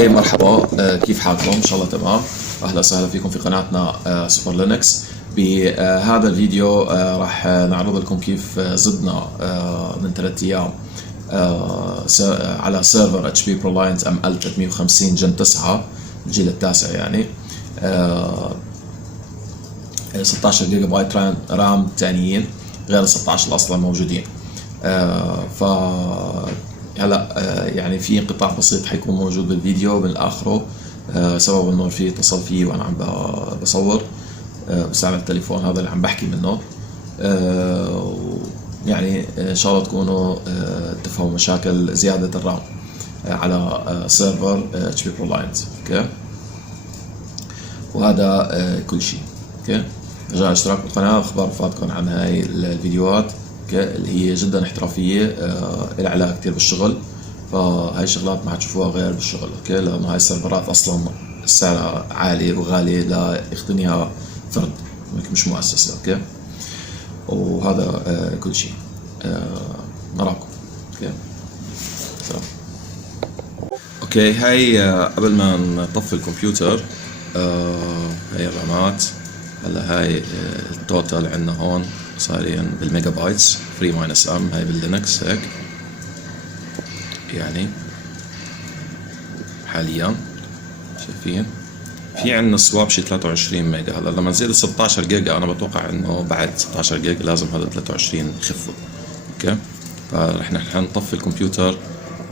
اوكي مرحبا. كيف حالكم؟ ان شاء الله تمام. اهلا وسهلا فيكم في قناتنا سوبر لينكس. بهذا الفيديو راح نعرض لكم كيف زدنا من 3 ايام على سيرفر اتش بي ProLiant ML 350 جن 9 الجيل التاسع، يعني 16 جيجا بايت رام تانيين غير ال 16 الاصلا موجودين. ف هلا يعني في انقطاع بسيط حيكون موجود بالفيديو من اخره، سبب انه في اتصل فيه وانا عم بصور بستعمل التليفون هذا اللي عم بحكي منه. يعني ان شاء الله تكونوا تفهموا مشاكل زيادة الرام على سيرفر اتش بي ProLiant. اوكي، وهذا كل شيء. اوكي، رجاء اشتراك بالقناة واخبار رفقاتكم عن هاي الفيديوهات اللي هي جدا احترافية، لها علاقة كتير بالشغل، فهاي الشغلات ما حتشوفوها غير بالشغل. اوكي، لانه هاي السيرفرات اصلا سعرها عالي وغالي لا يقتنيها فرد، مش مؤسسة. اوكي، وهذا كل شيء. نراكم. اوكي، سلام. اوكي، هاي قبل ما نطفي الكمبيوتر هاي الرامات. هلا هاي التوتال عندنا هون صايرين بالميجا بايتس فري ماينس ام، هاي باللينكس هيك يعني حاليا شايفين. في عندنا سواب شي 23 ميجا. هلا لما نزيد 16 جيجا انا بتوقع انه بعد 16 جيجا لازم هذا 23 يخفوا. اوكي، فرح نحن نطفي الكمبيوتر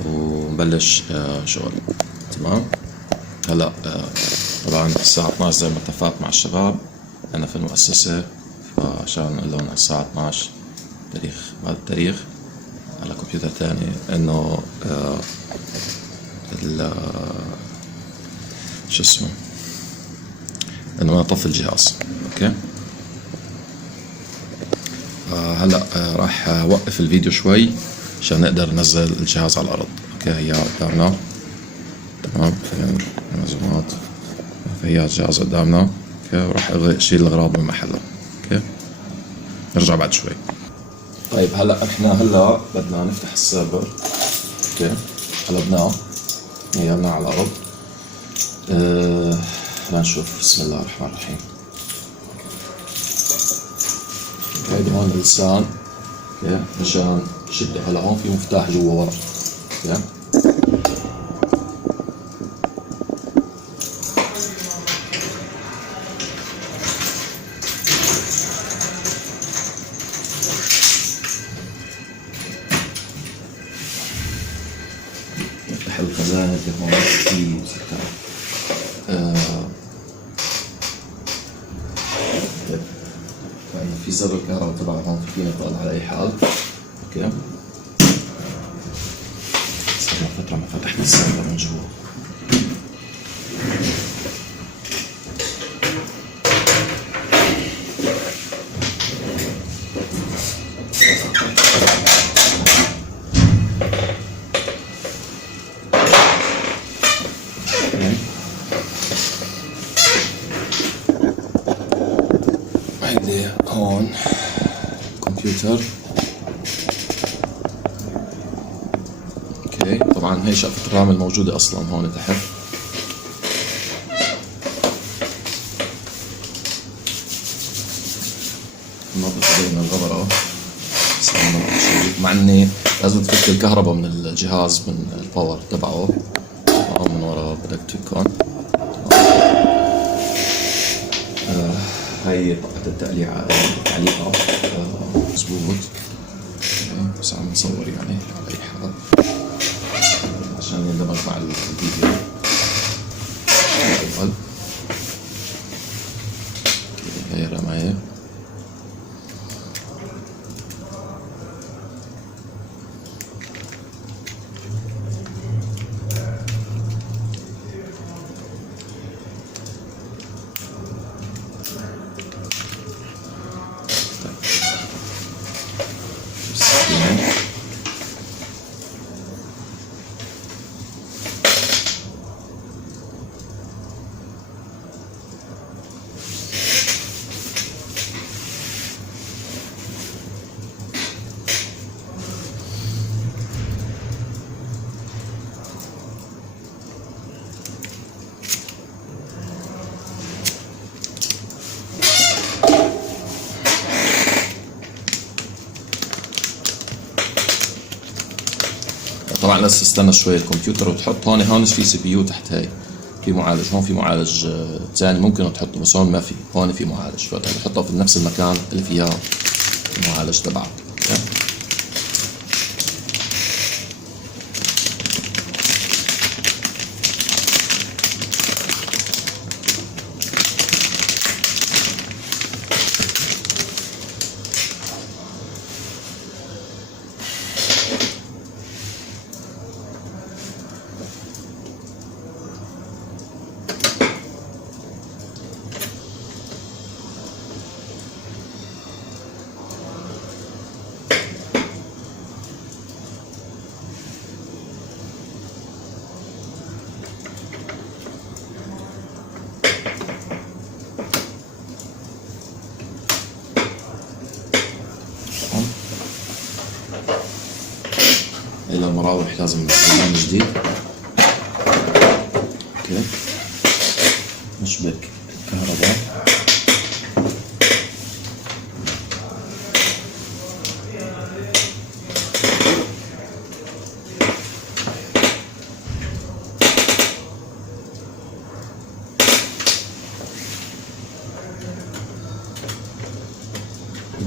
ونبلش شغل. تمام. هلا طبعا الساعة 12 زي ما اتفقت مع الشباب انا في المؤسسة، فعشان نقول لهم الساعة 12 تاريخ هذا التاريخ على كمبيوتر تاني انه شو اسمه انه انا اطفي الجهاز. اوكي، هلا راح اوقف الفيديو شوي عشان نقدر ننزل الجهاز على الارض. اوكي، هي قدامنا. تمام، فين المنظومات؟ فهي الجهاز قدامنا. اوكي، وراح اشيل الاغراض من محلها. اوكي، نرجع بعد شوي. طيب هلا احنا بدنا نفتح السيرفر. اوكي، قلبناه نيرناه على الارض. خلينا نشوف. بسم الله الرحمن الرحيم. هيدي هون اللسان. اوكي، مشان شده. هلا هون في مفتاح جوا ورا. اوكي، نفتح الخزانة اللي هون في ستات. في زر الكهرباء تبع هون فينا يضل على اي حال. اوكي، صار لنا فترة ما فتحنا السيرفر من جوا. هيدي هون كمبيوتر. اوكي، طبعا هي شقفة الرام الموجودة اصلا هون تحت. ننظف من الغبرة مع اني لازم تفك الكهرباء من الجهاز من الباور تبعه. من ورا بدك تفكهم. هاي طاقة التعليقة مزبوط. بس عم نصور يعني على أي حال عشان يندمج مع الفيديو أول. هاي رماية. بس استنى شوي الكمبيوتر وتحط هون في سي بي يو تحت هاي في معالج، هون في معالج ثاني ممكن تحطه، بس هون ما في، هون في معالج فتحطه في نفس المكان اللي فيها المعالج تبعه. هاي المراوح لازم نشتريها من جديد. اوكي نشبك الكهرباء.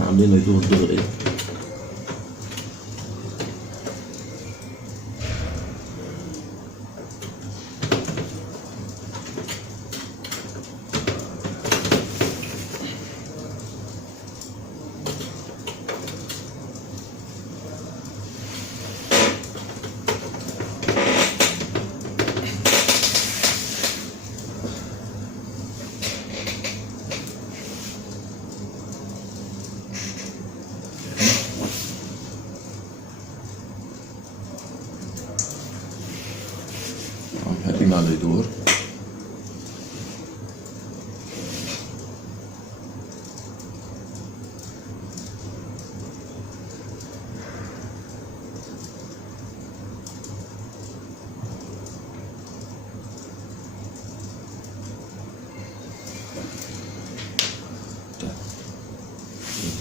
عاملينه يدور دغري. هاي ماله يدور.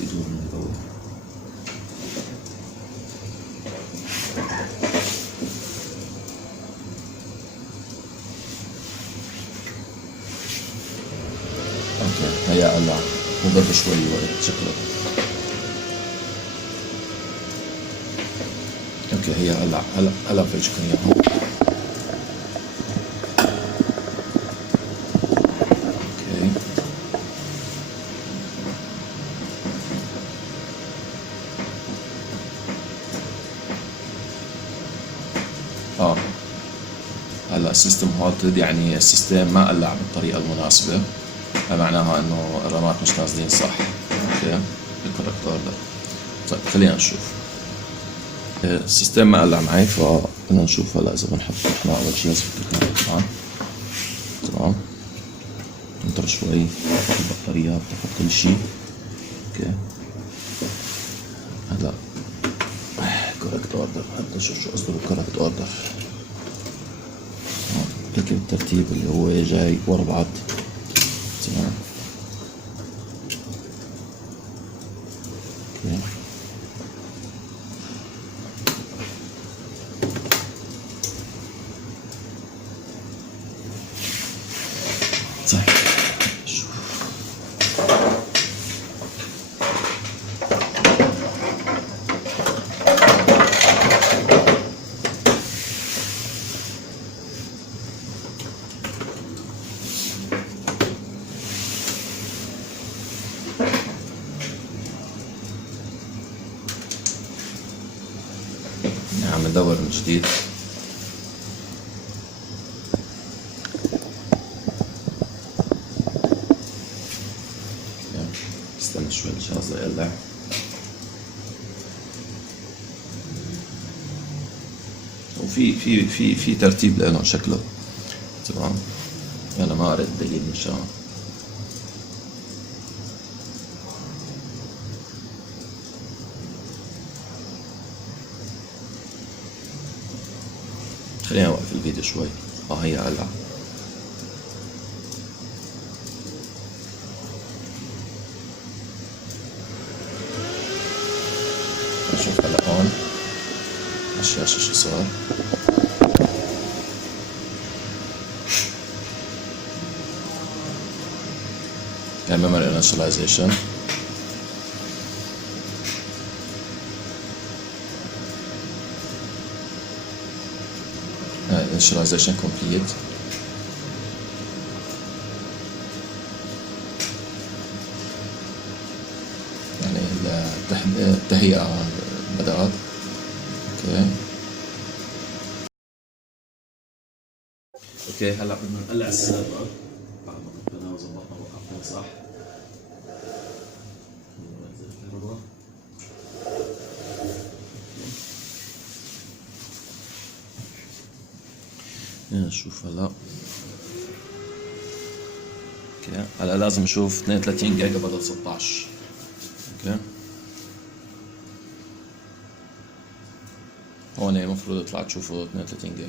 يدور من الأول. هيا قلع وبده شوي وقت شكله. اوكي هيا هلا بفرجيكم اياها. اوكي هلا السيستم هولتد، يعني السيستم ما قلع بالطريقة المناسبة، معناها انه الرامات مش نازلين صح. اوكي الكونكتور ده. طيب خلينا نشوف. السيستم ما قلع معي، فبدنا نشوف هلا اذا بنحط نحن اول شيء في التكنيك. تمام ننطر شوي، بحط البطاريات، بحط كل شيء. اوكي هلا كوركت اوردر، بدنا نشوف شو قصده بالكوركت اوردر. ركب الترتيب اللي هو جاي ورا بعض. تمام اوكي صح. عم ندور من جديد. استنى شوي الجهاز يقلع. وفي ترتيب لإله شكله. تمام انا ما قريت الدليل مشان خلينا نوقف الفيديو شوي. هيا قلع. نشوف هلا هون الشاشة شو صار. يعني memory initialization. initialization complete. يعني التهيئة بدأت. اوكي هلا بدنا نقلع السيرفر بعد ما ضبطناه وظبطنا ووقفناه صح. ننزل الكهرباء. نشوف هلا. اوكي هلا لازم نشوف 32 جيجا بدل 16. اوكي هون المفروض يطلع تشوفوا 32 جيجا.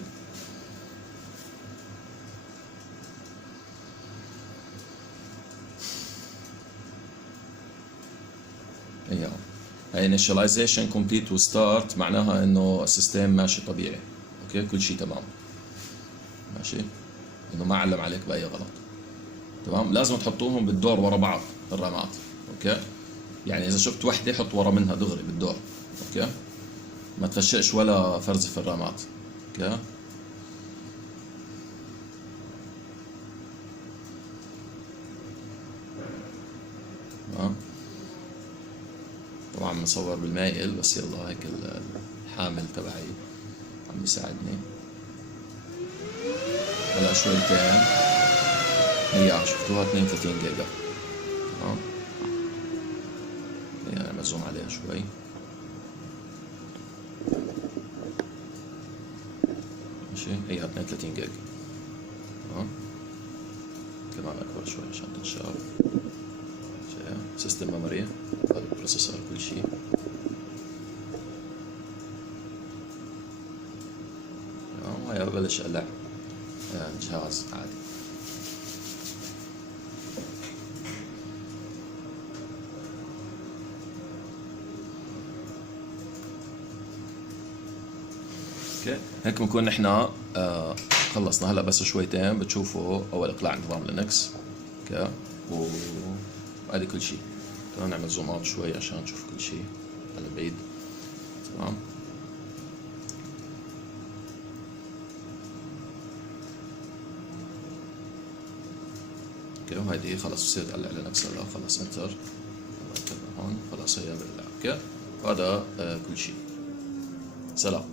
ايوه هي initialization complete و start معناها انه السيستم ماشي طبيعي. اوكي كل شيء تمام ماشي، انه ما علم عليك باي غلط. تمام لازم تحطوهم بالدور ورا بعض الرامات. اوكي يعني اذا شفت وحده حط ورا منها دغري بالدور. اوكي ما تفشقش ولا فرز في الرامات. اوكي تمام. طبعا مصور بالمايل بس يلا هيك الحامل تبعي عم يساعدني. هلا شويتين هي شفتوها 32 جيجا. تمام يعني نعمل زوم عليها شوي. ماشي هي 32 جيجا. تمام كمان اكبر شوي عشان تتشاف. سيستم ميموري هذا البروسيسور كل شيء. وهي ببلش اقلع الجهاز عادي. اوكي هيك بنكون نحن خلصنا. هلا بس شويتين بتشوفوا اول اقلاع نظام لينكس. اوكي وهذا كل شيء. تمام نعمل زوم اوت شوي عشان نشوف كل شيء على بعيد. تمام اوكي وهيدي خلص بصير تقلع لينكس. هلا خلص انتر هون خلص هي بقلع. اوكي وهذا كل شيء. سلام.